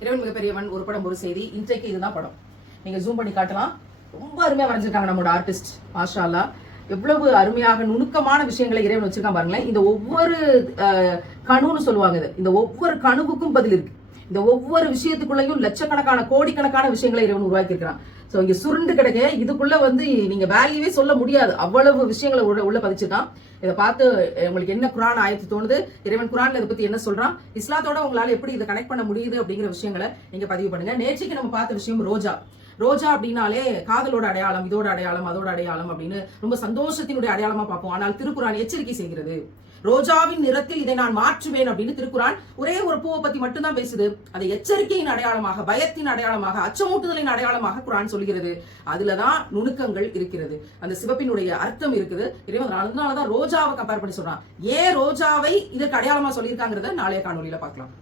இறைவன் மிகப்பெரியவன் ஒரு படம் ஒரு செய்தி. இன்றைக்கு இதுதான் படம். நீங்க ஜூம் பண்ணி காட்டலாம். ரொம்ப அருமையா வரைஞ்சிருக்காங்க நம்மளோட ஆர்டிஸ்ட். மாஷா அல்லாஹ். எவ்வளவு அருமையாக நுணுக்கமான விஷயங்களை இறைவன் வச்சிருக்கான் பாருங்களேன். இந்த ஒவ்வொரு கணுன்னு சொல்லுவாங்க. இந்த ஒவ்வொரு கணுவுக்கும் பதில் இருக்கு. இந்த ஒவ்வொரு விஷயத்துக்குள்ளேயும் லட்சக்கணக்கான கோடிக்கணக்கான விஷயங்களை இறைவன் உருவாக்கி இருக்கிறான். சோ இங்க சுருண்டு கிடைக்க இதுக்குள்ள நீங்க வேல்யூவே சொல்ல முடியாது, அவ்வளவு விஷயங்களை உள்ள பதிச்சுட்டான். இதை பார்த்து உங்களுக்கு என்ன குரான் ஆயத்து தோணுது, இறைவன் குரான்ல இதை பத்தி என்ன சொல்றான், இஸ்லாத்தோட உங்களால எப்படி இதை கனெக்ட் பண்ண முடியுது அப்படிங்கிற விஷயங்களை நீங்க பதிவு பண்ணுங்க. நேற்றுக்கு நம்ம பார்த்த விஷயம் ரோஜா. ரோஜா அப்படின்னாலே காதலோட அடையாளம், இதோட அடையாளம், அதோட அடையாளம் அப்படின்னு ரொம்ப சந்தோஷத்தினுடைய அடையாளமா பார்ப்போம். ஆனால் திருக்குரான் எச்சரிக்கை செய்கிறது. ரோஜாவின் நிறத்தில் இதை நான் மாற்றுவேன் அப்படின்னு திருக்குரான் ஒரே ஒரு பூவை பத்தி மட்டும்தான் பேசுது. அதை எச்சரிக்கையின் அடையாளமாக, பயத்தின் அடையாளமாக, அச்சமூட்டுதலின் அடையாளமாக குரான் சொல்கிறது. அதுலதான் நுணுக்கங்கள் இருக்கிறது, அந்த சிவப்பினுடைய அர்த்தம் இருக்குது. இறைவன் அதனாலதான் ரோஜாவை கம்பேர் பண்ணி சொல்றான். ஏன் ரோஜாவை இதற்கு அடையாளமா சொல்லியிருக்காங்கிறத நாளைய காணொலியில பார்க்கலாம்.